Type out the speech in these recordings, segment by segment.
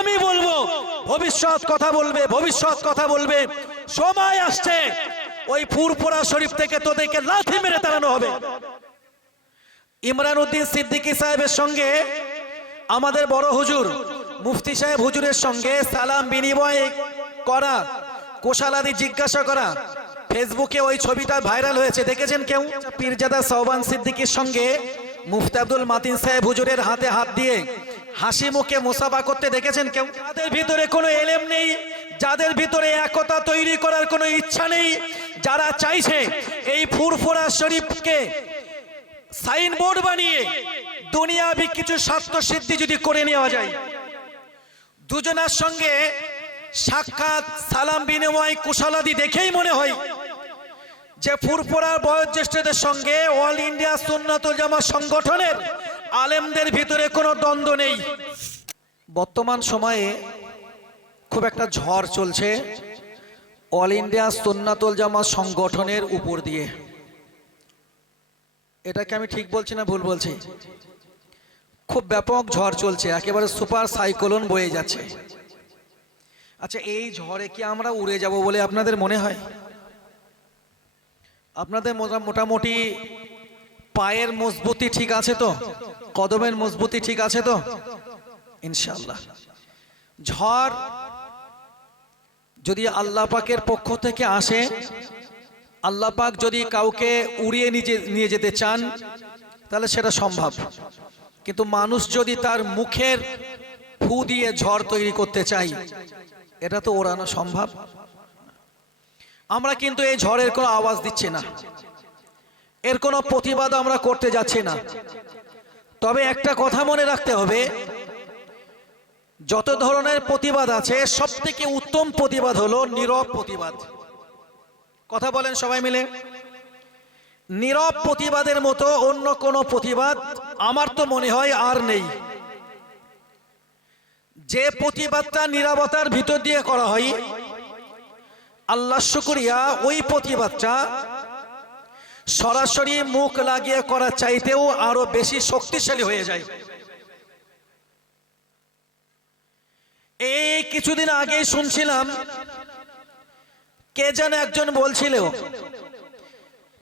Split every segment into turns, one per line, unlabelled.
আমি বলব, ভবিষ্যৎ কথা বলবে, ভবিষ্যৎ কথা বলবে। সময় আসছে, ওই ফুরপুরা শরীফ থেকে তোদেরকে লাথি মেরে তাড়ানো হবে। ইমরান উদ্দিন সিদ্দিকী সাহেবের সঙ্গে, আমাদের বড় হুজুর, মুফতি সাহেব হুজুরের সঙ্গে সালাম বিনিময় করা, কোশালাদি জিজ্ঞাসা করা, ফেসবুকে ওই ছবিটা ভাইরাল হয়েছে, দেখেছেন কেউ? পীরজাদা সৌবান সিদ্দিকীর সঙ্গে মুফতি আব্দুল মাতিন সাহেব হুজুরের হাতে হাত দিয়ে হাসি মুখে মুসাফা করতে দেখেছেন কেউ? যাদের ভিতরে কোনো এলেম নেই, যাদের ভিতরে একতা তৈরি করার কোনো ইচ্ছা নেই, যারা চাইছে এই ফুরফুরা শরীফকে সাইনবোর্ড বানিয়ে দুনিয়াবি কিছু স্বার্থ সিদ্ধি যদি করে নেওয়া যায়, দুজনার সঙ্গে সাক্ষাৎ, সালাম বিনিময়, কুশলাদি দেখেই মনে হয় যে ফুরফুরার বয়োজ্যেষ্ঠদের সঙ্গে অল ইন্ডিয়া সুন্নাতুল জামা সংগঠনের আলেমদের ভিতরে কোনো দ্বন্দ্ব নেই। বর্তমান সময়ে খুব একটা ঝড় চলছে অল ইন্ডিয়া সুন্নাতুল জামা সংগঠনের উপর দিয়ে। এটাকে আমি ঠিক বলছি না ভুল বলছি? খুব ব্যাপক ঝড় চলছে, একেবারে সুপার সাইক্লোন বয়ে যাচ্ছে। আচ্ছা এই ঝড়ে কি আমরা উড়ে যাব বলে আপনাদের মনে হয়? আপনাদের মোটা- মোটামুটি পায়ের মজবুতি ঠিক আছে তো? কদমের মজবুতি ঠিক আছে তো? ইনশাল্লাহ ঝড় যদি আল্লাহ পাকের পক্ষ থেকে আসে, আল্লাহ পাক যদি কাউকে উড়িয়ে নিয়ে যেতে চান, তাহলে সেটা সম্ভব। কিন্তু মানুষ যদি তার মুখের ফু দিয়ে ঝড় তৈরি করতে চাই, এটা তো ওড়ানো সম্ভব। আমরা কিন্তু এই ঝড়ের কোনো আওয়াজ দিচ্ছি না। এর কোনো প্রতিবাদ আমরা করতে যাচ্ছি না। তবে একটা কথা মনে রাখতে হবে, যত ধরনের প্রতিবাদ আছে সব থেকে উত্তম প্রতিবাদ হলো নীরব প্রতিবাদ। কথা বলেন সবাই মিলে। নীরব প্রতিবাদের মতো অন্য কোনো প্রতিবাদ আমার তো মনে হয় আর নেই। যে প্রতিবাদটা নীরবতার ভিতর দিয়ে করা হয় আল্লাহ শুকরিয়া, ওই প্রতিবাদটা সরাসরি মুখ লাগিয়ে করা চাইতেও আরও বেশি শক্তিশালী হয়ে যায়। এই কিছুদিন আগেই শুনছিলাম, কে যেন একজন বলছিল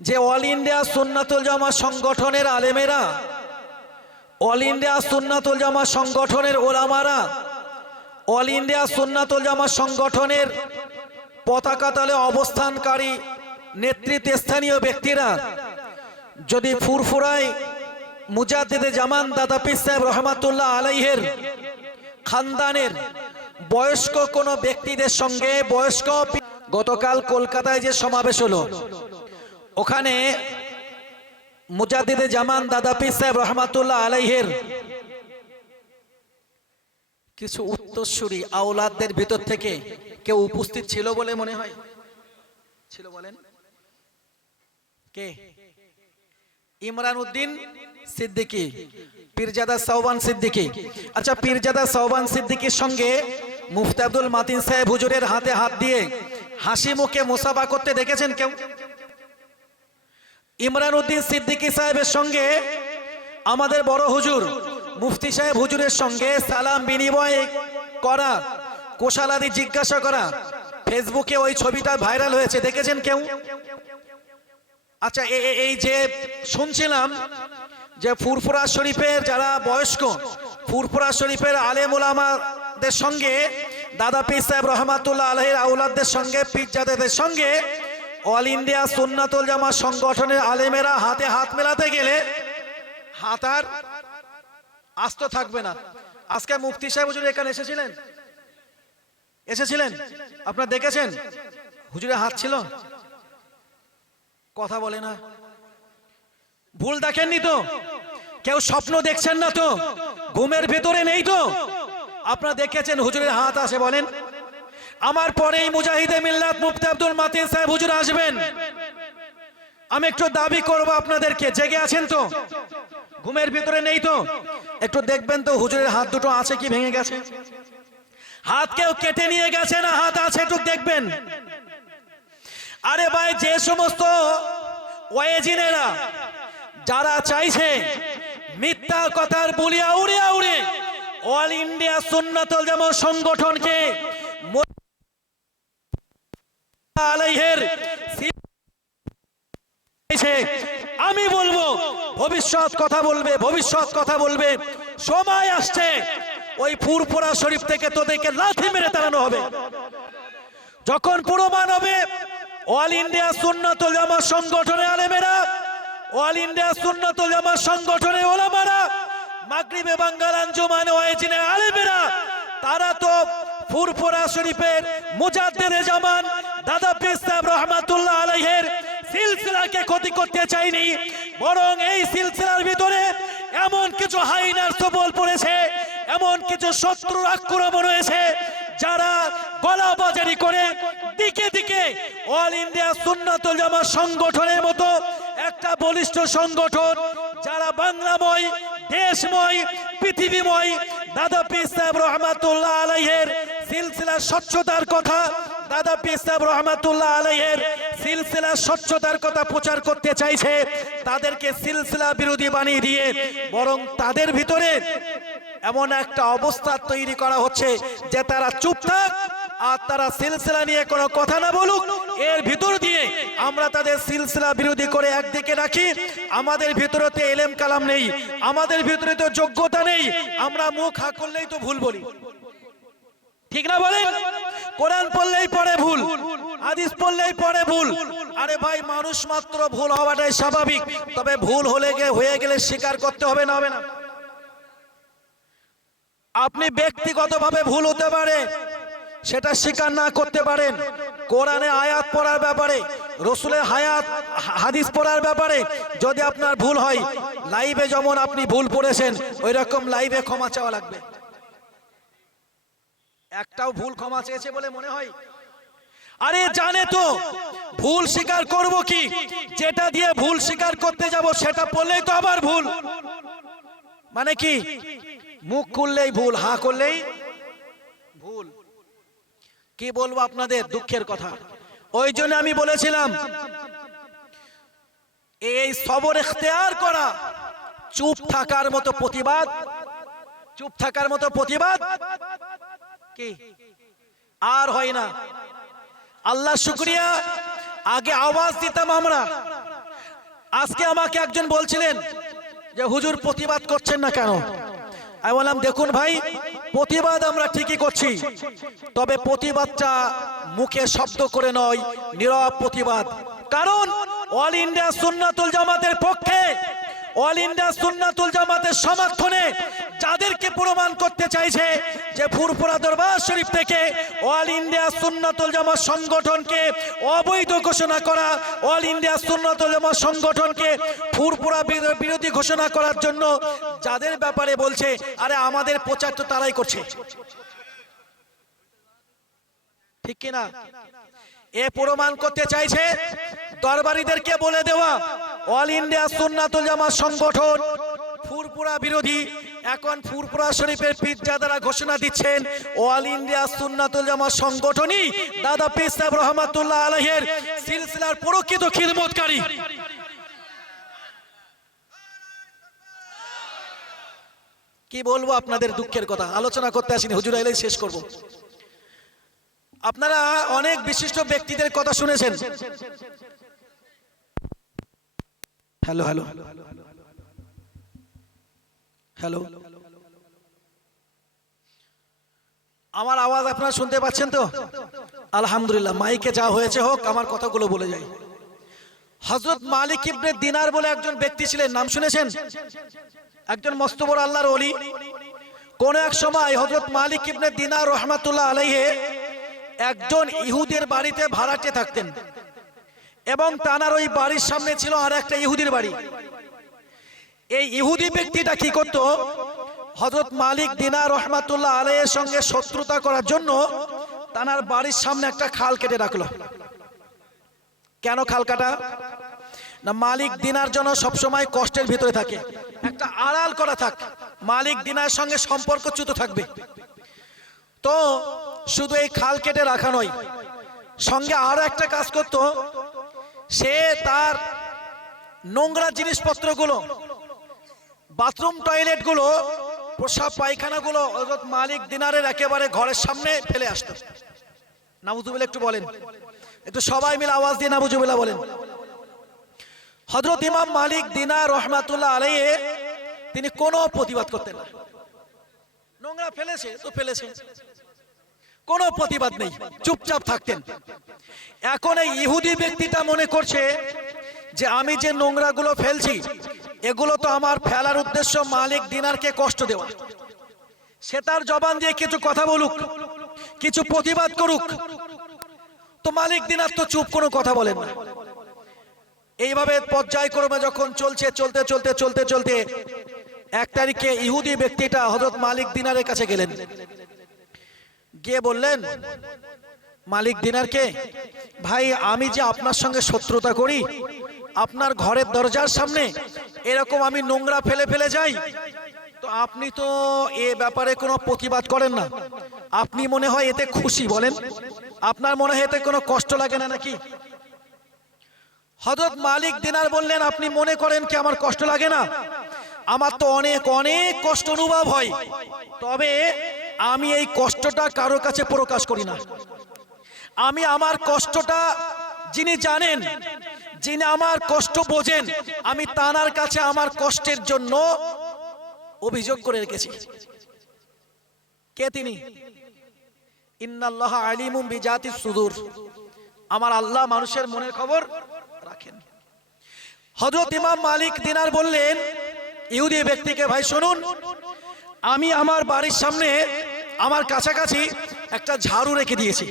যে অল ইন্ডিয়া সুন্নাতুল জামা সংগঠনের আলেমেরা অল ইন্ডিয়া সুন্নাতুল জামা সংগঠনের ওলামারা অল ইন্ডিয়া সুন্নাতুল জামা সংগঠনের পতাকা তলে অবস্থানকারী নেতৃত্বে স্থানীয় ব্যক্তিরা যদি ফুরফুরায় মুজাদ্দিদে জামান দাদা পিস সাহেব রহমাতুল্লাহ আলাইহের খানদানের বয়স্ক কোনো ব্যক্তিদের সঙ্গে বয়স্ক গতকাল কলকাতায় যে সমাবেশ হলো, ওখানে মুজাদ্দিদে জামান দাদা পিস সাহেব রহমাতুল্লাহ আলাইহের কিছু উত্তরসূরি আওলাদদের ভিতর থেকে কেউ উপস্থিত ছিল বলে মনে হয়? ছিল বলেন। কে? ইমরান উদ্দিন সিদ্দিকী। পীরজাদা সৌবান সিদ্দিকী। আচ্ছা পীরজাদা সৌবান সিদ্দিকীর সঙ্গে মুফতি আব্দুল মাতিন সাহেব হুজুরের হাতে হাত দিয়ে হাসি মুখে মুসাফা করতে দেখেছেন কেউ? ইমরান উদ্দিন সিদ্দিকী সাহেবের সঙ্গে আমাদের বড় হুজুর মুফতি সাহেব হুজুরের সঙ্গে সালাম বিনিময় করা, কোশালাদি জিজ্ঞাসা করা, ফেসবুকে ওই ছবিটা ভাইরাল হয়েছে, দেখেছেন কেউ? আচ্ছা এই যে শুনছিলাম যে ফুরফুরা শরীফের যারা বয়স্ক, ফুরফুরা শরীফের আলেম ওলামাদের সঙ্গে, দাদা পীর সাহেব রহমাতুল্লাহ আলহের আউলাদদের সঙ্গে পীরজাদেদের সঙ্গে, অল ইন্ডিয়া সুন্নাতুল জামা সংগঠনের আলেমেরা হাতে হাত মেলাতে গেলে হাত আর আস্ত থাকবে না। আজকে মুফতি সাহেব হুজুর এখানে এসেছিলেন? এসেছিলেন? আপনারা দেখেছেন? হুজুরের হাত ছিল? কথা বলে না। ভুল দেখেননি তো? কেউ স্বপ্ন দেখছেন না তো? ঘুমের ভেতরে নেই তো? আপনারা দেখেছেন হুজুরের হাত আসে বলেন। আমার পরেই মুজাহিদে মিল্লাত মুফতি আব্দুল মাতিন সাহেব হুজুর আসবেন। আমি একটু দাবি করব আপনাদেরকে, জেগে আছেন তো? ঘুমের ভিতরে নেই তো? একটু দেখবেন তো হুজুরের হাত দুটো আছে কি ভেঙে গেছে? হাত কেউ কেটে নিয়ে গেছে না হাত আছে একটু দেখবেন। আরে ভাই, যে সমস্ত ওয়েজিনেরা যারা চাইছে মিথ্যা কথার বলিয়া উড়ে উড়ে অল ইন্ডিয়া সুন্নাতল জামাত সংগঠনকে আলাইহের আমি বলব, ভবিষ্যৎ কথা বলবে, ভবিষ্যৎ কথা বলবে, সময় আসছে, ওই ফুরপুরা শরীফ থেকে তোদেরকে লাথি মেরে তাড়ানো হবে। যখন প্রমাণ হবে অল ইন্ডিয়া সুন্নাতুল জামাত সংগঠনে আলেমেরা অল ইন্ডিয়া সুন্নাতুল জামাত সংগঠনে ওলামারা মাগরিবে বাঙ্গাল আঞ্জুমান ওয়াইজিনে আলেমেরা তারা তো ফুরফুরা শরীফের মুজাদ্দেদে জামান, দাদা পীর সাহেব রহমাতুল্লাহ আলাইহের সিলসিলাকে ক্ষতি করতে চাইনি বরং এই সিলসিলার ভিতরে এমন কিছু হাইনার সবল পড়েছে, এমন কিছু শত্রুর আক্রমণ হয়েছে, যারা গলা বাজারি করে দিকে দিকে অল ইন্ডিয়া সুন্নাতুল জামাত সংগঠনের মতো একটা বলিষ্ঠ সংগঠন যারা বাংলাময়, দেশময়, পৃথিবীময়, দাদা পীর রহমাতুল্লাহ আলাইহের সিলসিলা স্বচ্ছতার কথা, দাদা পীর সাহেব রহমাতুল্লাহ আলাইহের সিলসিলা স্বচ্ছতার কথা প্রচার করতে চাইছে, তাদেরকে সিলসিলা বিরোধী বানিয়ে দিয়ে বরং তাদের ভিতরে এমন একটা অবস্থা তৈরি করা হচ্ছে যে তারা চুপ থাক আর তারা সিলসিলা নিয়ে কোনো কথা না বলুক, এর ভিতর দিয়ে আমরা তাদের সিলসিলা বিরোধী করে একদিকে রাখি। আমাদের ভিতরেতে এলেম কালাম নেই, আমাদের ভিতরে তো যোগ্যতা নেই, আমরা মুখ হা করলেই তো ভুল বলি। ঠিক না বলেন কোরআন পড়লেই পড়ে ভুল, হাদিস পড়লেই পড়ে ভুল। আরে ভাই, মানুষ মাত্র ভুল হওয়াটাই স্বাভাবিক, তবে ভুল হলে গে হয়ে গেলে স্বীকার করতে হবে না হবে না। আপনি ব্যক্তিগতভাবে ভুল হতে পারে সেটা স্বীকার না করতে পারেন। কোরআনে আয়াত পড়ার ব্যাপারে, রসুলের হায়াত, হাদিস পড়ার ব্যাপারে যদি আপনার ভুল হয়, লাইভে যেমন আপনি ভুল পড়েছেন ওই রকম লাইভে ক্ষমা চাওয়া লাগবে। একটাও ভুল ক্ষমা চেয়েছে বলে মনে হয়? আরে জানে তো, ভুল স্বীকার করব কি? যেটা দিয়ে ভুল স্বীকার করতে যাব, সেটা পড়লেই তো আবার ভুল। মানে কি? মুখ খুললেই ভুল, হা করলেই কি বলব আপনাদের দুঃখের কথা? ওই জন্য আমি বলেছিলাম, এই সবর এখতেয়ার করা, চুপ থাকার মতো প্রতিবাদ, চুপ থাকার মতো প্রতিবাদ কি? আর হয় না। আল্লাহ শুক্রিয়া, আগে আওয়াজ দিতাম আমরা। আজকে আমাকে একজন বলছিলেন যে, হুজুর প্রতিবাদ করছেন না কেন? আমি বললাম, দেখুন ভাই প্রতিবাদ আমরা ঠিকই করছি। তবে প্রতিবাদটা মুখে শব্দ করে নয়, নীরব প্রতিবাদ। কারণ অল ইন্ডিয়া সুন্নাতুল জামাতের পক্ষে অল ইন্ডিয়া সুন্নাতুল জামাতের সমর্থনে যাদেরকে প্রমাণ করতে চাইছে যে ফুরফুরা দরবার শরীফ থেকে অল ইন্ডিয়া সুন্নাতুল জামাত সংগঠনকে অবৈধ ঘোষণা করা, অল ইন্ডিয়া সুন্নাতুল জামাত সংগঠনকে ফুরফুরা বিরোধী ঘোষণা করার জন্য যাদের ব্যাপারে বলছে, আরে আমাদের প্রচার তো তারাই করছে। ঠিক কিনা এ প্রমাণ করতে চাইছে দরবারিদেরকে বলে দেওয়া, অল ইন্ডিয়া সুন্নাতুল জামাত সংগঠন। ফুরপুরা বিরোধী। এখন ফুরপুরা শরীফের পীরজাদারা ঘোষণা দিচ্ছেন অল ইন্ডিয়া সুন্নাতুল জামাত সংগঠনই দাদা পীর সাহেব রহমাতুল্লাহ আলহের সিলসিলার প্রকৃত খিদমতকারী। কি বলব আপনাদের দুঃখের কথা? আলোচনা করতে আসিনি, হুজুর এলেই শেষ করব। আপনারা অনেক বিশিষ্ট ব্যক্তিদের কথা শুনেছেন। Hello hello hello. আমার আওয়াজ আপনারা শুনতে পাচ্ছেন তো? আলহামদুলিল্লাহ, মাইকে যা হয়েছে হোক, আমার কথাগুলো বলে যাই। হজরত মালিক ইবনে দিনার বলে একজন ব্যক্তি ছিলেন, নাম শুনেছেন? একজন মস্ত বড় আল্লাহর অলি কোন এক সময় হজরত মালিক ইবনে দিনার রহমাতুল্লাহ আলাইহে একজন ইহুদের বাড়িতে ভাড়াটে থাকতেন। এবং তানার ওই বাড়ির সামনে ছিল আর একটা ইহুদির বাড়ি। এই ইহুদি ব্যক্তিটা কি করত? হজরত মালিক দিনা রহমাতুল্লাহ আলাইয়ের সঙ্গে শত্রুতা করার জন্য তানার বাড়ির সামনে একটা খাল কেটে রাখল। কেন খাল কাটা না, মালিক দিনার জন্য সবসময় কষ্টের ভিতরে থাকে। একটা আড়াল করা থাক, মালিক দিনার সঙ্গে সম্পর্কচ্যুত থাকবে। তো শুধু এই খাল কেটে রাখা নয়, সঙ্গে আরও একটা কাজ করত। সে তার নোংরা জিনিসপত্রগুলো বাথরুম টয়লেটগুলো প্রসাব পায়খানাগুলো হযরত মালিক দিনারের একেবারে ঘরের সামনে ফেলে আসতো। নাবুজুবিল্লাহ একটু বলেন। একটু সবাই মিলে আওয়াজ দিয়ে নাবুজুবিল্লাহ বলেন। হযরত ইমাম মালিক দিনা রহমাতুল্লাহ আলাইহি, তিনি কোনো প্রতিবাদ করতেন না। নোংরা ফেলেছে তো ফেলেছে। কোনো প্রতিবাদ নেই, চুপচাপ থাকতেন। এখন এই ইহুদি ব্যক্তিটা মনে করছে যে আমি যে নোংরাগুলো ফেলছি, এগুলো তো আমার ফেলার উদ্দেশ্য মালিক দিনারকে কষ্ট দেওয়া। সে তার জবান দিয়ে কিছু কথা বলুক, কিছু প্রতিবাদ করুক। তো মালিক দিনার তো চুপ কোনো কথা বলেন না। এইভাবে পর্যায়ক্রমে যখন চলছে, চলতে চলতে চলতে চলতে, এক তারিখে ইহুদি ব্যক্তিটা হজরত মালিক দিনারের কাছে গেলেন। গিয়ে বললেন, মালিক দিনারকে, ভাই, আমি যে আপনার সঙ্গে শত্রুতা করি আপনার ঘরের দরজার সামনে এরকম আমি নোংরা ফেলে ফেলে যাই। তো আপনি তো এ ব্যাপারে কোনো প্রতিবাদ করেন না। আপনি মনে হয় এতে খুশি বলেন। আপনার মনে হয় এতে কোনো কষ্ট লাগে না নাকি? হজরত মালিক দিনার বললেন, আপনি মনে করেন কি আমার কষ্ট লাগে না? আমার তো অনেক অনেক কষ্ট অনুভব হয়। তবে আমি এই কষ্টটা কারও কাছে প্রকাশ করি না। আমি আমার কষ্টটা যিনি জানেন যিনি আমার কষ্ট বোঝেন, আমি তানার কাছে আমার কষ্টের জন্য অভিযোগ করে রেখেছি। কে তিনি? ইন্নাল্লাহ আলিমুম বিজাতি সুদূর। আমার আল্লাহ মানুষের মনের খবর রাখেন। হযরত ইমাম মালিক দিনার বললেন, ইহুদি ব্যক্তিকে, ভাই, শুনুন, আমি আমার বাড়ির সামনে, আমার কাছাকাছি একটা ঝাড়ু রেখে দিয়েছি।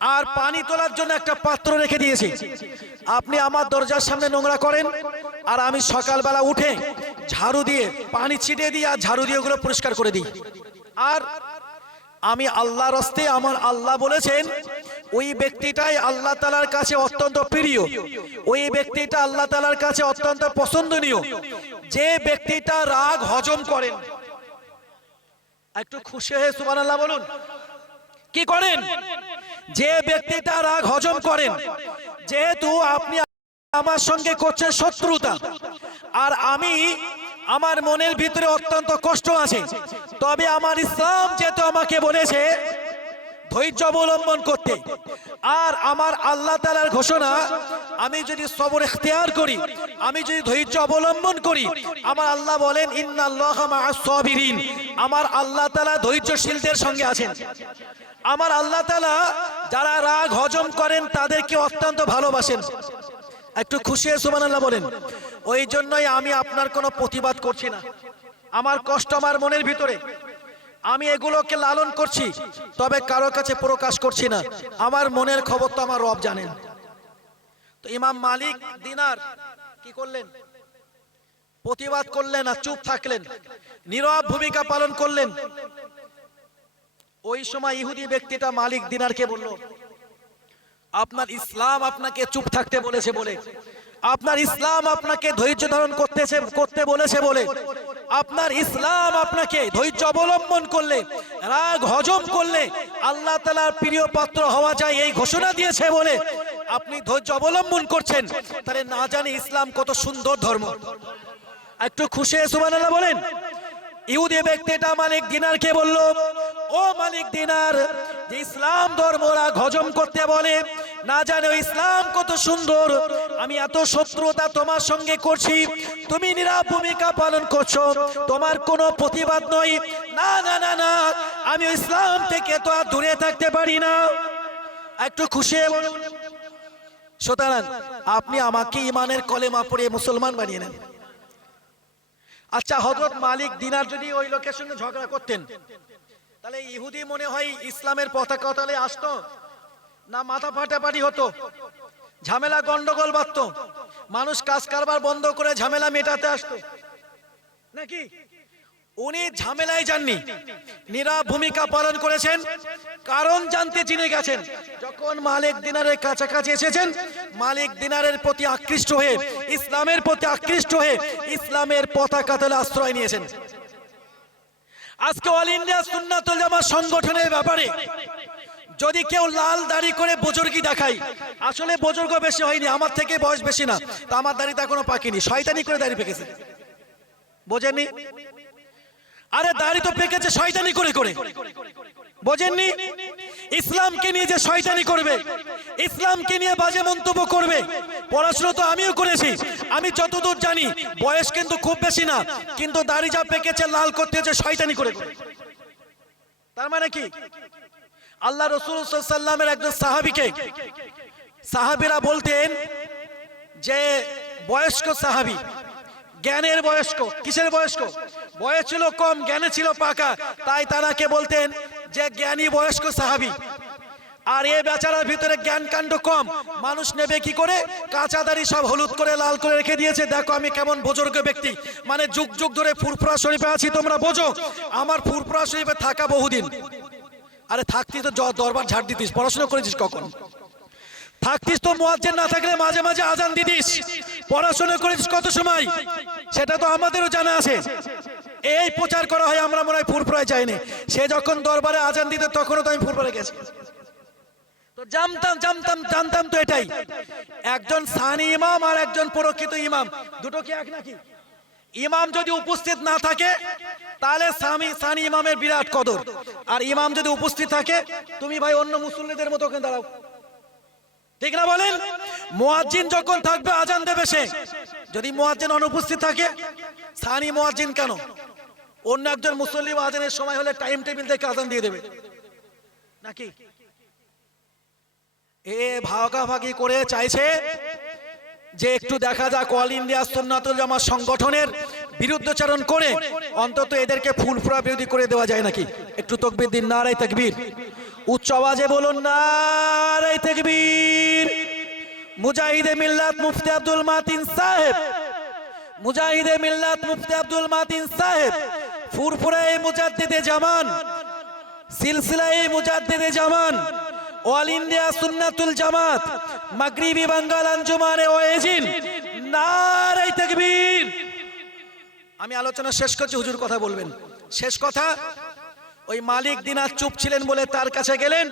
আর পানি তোলার জন্য একটা পাত্র রেখে দিয়েছি। আপনি আমার দরজার সামনে নোংরা করেন আর আমি সকালবেলা উঠে ঝাড়ু দিয়ে, পানি ছিটিয়ে দিই আর ঝাড়ু দিয়ে ওগুলো পরিষ্কার করে দিই। আর আমি আল্লাহর হস্তে আমার আল্লাহ বলেছেন, ওই ব্যক্তিটাই আল্লাহ তালার কাছে অত্যন্ত প্রিয়। ওই ব্যক্তিটা আল্লাহ তালার কাছে অত্যন্ত পছন্দনীয়। যে ব্যক্তিটা রাগ হজম করেন, একটু খুশি হয়ে সুবান আল্লাহ বলুন কি করেন? যে ব্যক্তিটা রাগ হজম করেন, যেহেতু আপনি আমার সঙ্গে করছেন শত্রুতা, আর আমি আমার মনের ভিতরে অত্যন্ত কষ্ট আছে, তবে আমার ইসলাম যেহেতু আমাকে বলেছে ধৈর্য অবলম্বন করতে। আর আমার আল্লাহ তালার ঘোষণা, আমি যদি সবর এখতিয়ার করি, আমি যদি ধৈর্য অবলম্বন করি, আমার আল্লাহ বলেন, ইন্নাল্লাহ মাআস সাবিরিন। আমার আল্লাহ তালা ধৈর্যশীলদের সঙ্গে আছেন। আমার আল্লাহ তালা যারা রাগ হজম করেন, তাদেরকে অত্যন্ত ভালোবাসেন। একটু খুশি হয়ে সুবহানাল্লাহ বলেন, ওই জন্যই আমি আপনার কোনো প্রতিবাদ করছি না। আমার কষ্ট আমার মনের ভিতরে। আমি এগুলোকে লালন করছি, তবে কারও কাছে প্রকাশ করছি না। আমার মনের খবর তো আমার রব জানেন। তো ইমাম মালিক দিনার কি করলেন? প্রতিবাদ করলেন আর চুপ থাকলেন। নীরব ভূমিকা পালন করলেন। ওই সময় ইহুদি ব্যক্তিটা মালিক দিনারকে বলল, আপনার ইসলাম আপনাকে চুপ থাকতে বলেছে বলে। আপনার ইসলাম আপনাকে ধৈর্য ধারণ করতেছে, করতে বলেছে বলে। আপনার ইসলাম আপনাকে ধৈর্য অবলম্বন করলে, রাগ হজম করলে আল্লাহ তালার প্রিয় পাত্র হওয়া যায় এই ঘোষণা দিয়েছে বলে আপনি ধৈর্য অবলম্বন করছেন। তাহলে না জানে ইসলাম কত সুন্দর ধর্ম। একটু খুশি সুবহানাল্লাহ বলেন। ইহুদি ব্যক্তিটা মালিক দিনারকে বলল, ও মালিক দিনার, যে ইসলাম ধর্মরা হজম করতে বলে, না জানো ইসলাম কত সুন্দর, আমি এত শত্রুতা তোমার সঙ্গে করছি, তুমি নিরাপ ভূমিকা পালন করছ, তোমার কোনো প্রতিবাদ নয়, না না না না আমি ইসলাম থেকে তো আর দূরে থাকতে পারি না। একটু খুশি সুতরাং আপনি আমাকে ইমানের কলেমা পড়িয়ে মুসলমান বানিয়ে নেন। আচ্ছা হজরত মালিক দিনার যদি ওই লোকের সঙ্গে ঝগড়া করতেন, তাহলে ইহুদি মনে হয় ইসলামের পতাকা তাহলে আসতো না মাথা ফাটাফাটি হতো? ঝামেলা গন্ডগোল বাড়ত মানুষ কাজ কারবার বন্ধ করে ঝামেলা মেটাতে আসতো। নাকি? উনি ঝামেলায় যাননি। নীরব ভূমিকা পালন করেছেন। কারণ জানতে চিনে গেছেন, যখন মালিক দিনারের কাছাকাছি এসেছেন, মালিক দিনারের প্রতি আকৃষ্ট হয়ে, ইসলামের প্রতি আকৃষ্ট হয়ে, ইসলামের পতাকা তলে আশ্রয় নিয়েছেন। আজকে অল ইন্ডিয়া সুন্নাতুল জামাত সংগঠনের ব্যাপারে যদি কেউ লাল দাড়ি করে বুজুর্গি দেখাই আসলে বুজুর্গ বেশি হয়নি, আমার থেকে বয়স বেশি না, তা আমার দাড়িটা এখনও পাকিনি, শয়তানি করে দাড়ি পেকেছে। বোঝেননি? আরে দাড়ি তো পেকেছে শয়তানি করে করে। বোঝেননি? ইসলামকে নিয়ে যে শয়তানি করবে, ইসলামকে নিয়ে বাজে মন্তব্য করবে, পড়াশোনা তো আমিও করেছি। আমি যতদূর জানি, বয়স কিন্তু খুব বেশি না, কিন্তু দাড়ি যা পেকেছে, লাল করতে হচ্ছে শয়তানি করে। তার মানে কি? আল্লাহ রসুল সাল্লামের একজন সাহাবিকে, সাহাবিরা বলতেন যে বয়স্ক সাহাবি, জ্ঞানের বয়স্ক, কিসের বয়স্ক? বয়স ছিল কম, জ্ঞানে ছিল পাকা। তাই তারাকে বলতেন যে জ্ঞানী বয়স্ক সাহাবি। আর এ বেচারার ভিতরে জ্ঞান কাণ্ড কম। মানুষ নেবে কি করে? কাঁচা দাড়ি সব হলুদ করে, লাল করে রেখে দিয়েছে। দেখো আমি কেমন বুজুর্গ ব্যক্তি। মানে যুগ যুগ ধরে ফুরফুরা শরীফে আছি, তোমরা বোঝো? আমার ফুরফুরা শরীফে থাকা বহুদিন। আরে থাকতি তো দরবার ঝাড় দিতিস, পড়াশোনা করেছিস কখন? থাকতিস তো মুয়াজ্জিন না থাকলে মাঝে মাঝে আজান দিতিস। পড়াশোনা করেছিস কত সময়? সেটা তো আমাদেরও জানা আছে। এই প্রচার করা হয়, আমরা মনে হয় ফুরফুরায় যাইনি। সে যখন দরবারে আজান দিতে, তখনও তো আমি ফুরফুরে গেছি। জানতাম জানতাম জানতাম তো এটাই। একজন সানি ইমাম আর একজন প্রকৃত ইমাম। দুটো কি এক নাকি? ইমাম যদি উপস্থিত না থাকে, তাহলে সামি সানি ইমামের বিরাট কদর। আর ইমাম যদি উপস্থিত থাকে, তুমি ভাই অন্য মুসল্লিদের মতো ওখানে দাঁড়াও। ঠিক না বলেন? মুয়াজ্জিন যখন থাকবে, আজান দেবে সে। যদি মুয়াজ্জিন অনুপস্থিত থাকে, সানি মোয়াজ্জিন কেন? অন্য একজন মুসল্লি আজানের সময় হলে টাইম টেবিল দেখে আজান দিয়ে দেবে। নাকি? এ ভাগাভাগি করে চাইছে যে একটু দেখা যাক অল ইন্ডিয়া সুন্নাতুল জামাত সংগঠনের বিরুদ্ধচারণ করে অন্তত এদেরকে ফুলফুরা বিরোধী করে দেওয়া যায় নাকি? একটু তকবির দিন না নারাই তকবীর। উচ্চ আওয়াজে বলুন নারাই তকবীর। মুজাহিদে মিল্লাত মুফতি আব্দুল মাতিন সাহেব। মুজাহিদে মিল্লাত মুফতি আব্দুল মাতিন সাহেব। ফুরফুরায়ে মুজাদ্দিদে জামান, সিলসিলায়ে মুজাদ্দিদে জামান অল ইন্ডিয়া সুন্নাতুল জামাত, মাগরিবি বাঙ্গাল আঞ্জুমানে ওয়েজিন নারাই তাকবীর। আমি আলোচনা শেষ করছি, হুজুর কথা বলবেন। শেষ কথা, ওই মালিক দিনার চুপ ছিলেন বলে তার কাছে গেলেন,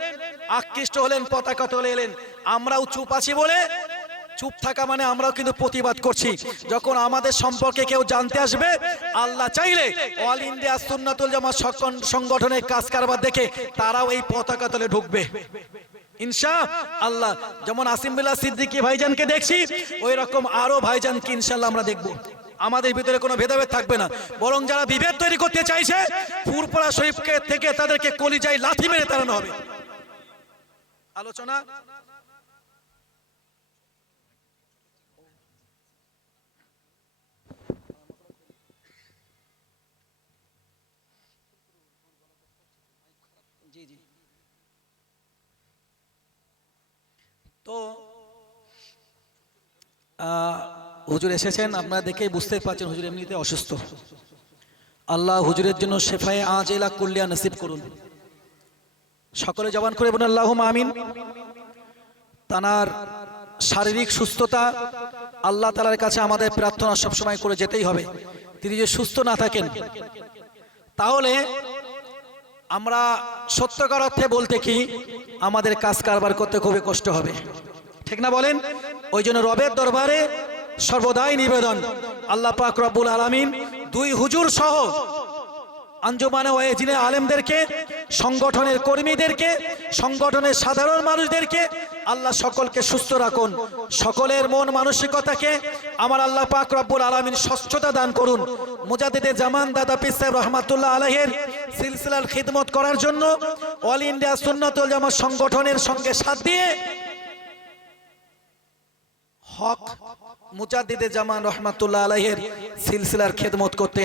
আকৃষ্ট হলেন, পতাকা তুলে এলেন। আমরাও চুপ আছি বলে চুপ থাকা মানে আমরাও কিন্তু প্রতিবাদ করছি। যখন আমাদের সম্পর্কে কেউ জানতে আসবে, আল্লাহ চাইলে অল ইন্ডিয়া সুন্নাতুল জামাত সংগঠনের কাজ কারবার দেখে তারাও এই পতাকা তলে ঢুকবে। ইনশা আল্লাহ, যেমন আসিম বিল্লাহ সিদ্দিকী ভাইজানকে দেখছি ওই রকম আরও ভাইজানকে ইনশাল্লাহ আমরা দেখব। আমাদের ভিতরে কোনো ভেদাভেদ থাকবে না। বরং যারা বিভেদ তৈরি করতে চাইছে ফুরপুরা শরীফকে থেকে তাদেরকে কলিজায় লাথি মেরে তাড়ানো হবে। আলোচনা তো হুজুর এসেছেন, আপনারা দেখেই বুঝতে পারছেন হুজুর এমনিতে অসুস্থ। আল্লাহ হুজুরের জন্য শেফায়ে আজ এলা কুল্লিয়া নসিব করুন। সকলে জবান করে বলুন আল্লাহ আমিন। তানার শারীরিক সুস্থতা আল্লাহ তালার কাছে আমাদের প্রার্থনা সবসময় করে যেতেই হবে। তিনি যে সুস্থ না থাকেন, তাহলে আমরা সত্যকার অর্থে বলতে কি, আমাদের কাজ কারবার করতে খুবই কষ্ট হবে। ঠিক না বলেন? ওই জন্য রবের দরবারে সর্বদাই নিবেদন। আল্লাহ পাক রব্বুল আলামিন দুই হুজুর সহ আঞ্জুমানে ওয়েজিনে আলেমদেরকে, সংগঠনের কর্মীদেরকে, সংগঠনের সাধারণ মানুষদেরকে আল্লাহ সকলকে সুস্থ রাখুন। সকলের মন মানসিকতাকে আমার আল্লাহ পাক রব্বুল আলামিন স্বচ্ছতা দান করুন। মুজাদ্দিদে জামান দাদা পিস সাহেব রহমাতুল্লাহ আলাইহের সিলসিলার খিদমত করার জন্য অল ইন্ডিয়া সুন্নাতুল জামাত সংগঠনের সঙ্গে সাথ দিয়ে হক মুজাদ্দিদে জামান রহমাতুল্লাহ আলাইহের সিলসিলার খেদমত করতে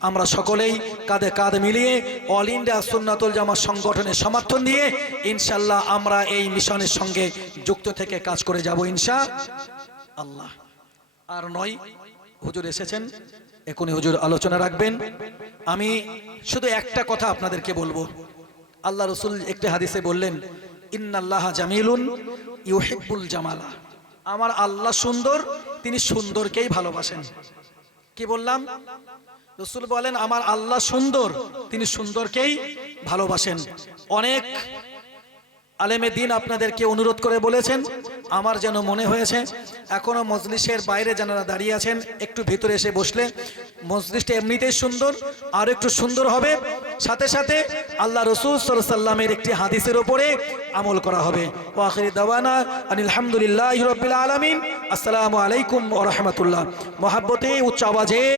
আমরা সকলেই কাঁধে কাঁধ মিলিয়ে অল ইন্ডিয়া সুন্নাতুল জামাত সংগঠনের সমর্থন দিয়ে ইনশাল্লাহ আমরা এই মিশনের সঙ্গে যুক্ত থেকে কাজ করে যাব ইনশা আল্লাহ। আর নয়, হুজুর এসেছেন? এখনই হুজুর আলোচনা রাখবেন। আমি শুধু একটা কথা আপনাদেরকে বলব। আল্লাহ রসুল একটি হাদিসে বললেন, ইন্নাল্লাহ জামিলুন ইউহিব্বুল জামালা। আমার আল্লাহ সুন্দর, তিনি সুন্দরকেই ভালোবাসেন। কি বললাম? রসুল বলেন, আমার আল্লাহ সুন্দর, তিনি সুন্দরকেই ভালোবাসেন। অনেক আলেমে দিন আপনাদেরকে অনুরোধ করে বলেছেন, আমার যেন মনে হয়েছে, এখনও মজলিসের বাইরে যারা দাঁড়িয়ে আছেন, একটু ভিতরে এসে বসলে, মজলিসটা এমনিতেই সুন্দর, আর একটু সুন্দর হবে, সাথে সাথে আল্লাহ রসুল সাল্লামের একটি হাদিসের ওপরে আমল করা হবে। ওয়াখির দাওয়ানা আলহামদুলিল্লাহ রবিল আলমিন। আসসালামু আলাইকুম ও রহমতুল্লাহ। মহাব্বতে, উচ্চ আওয়াজে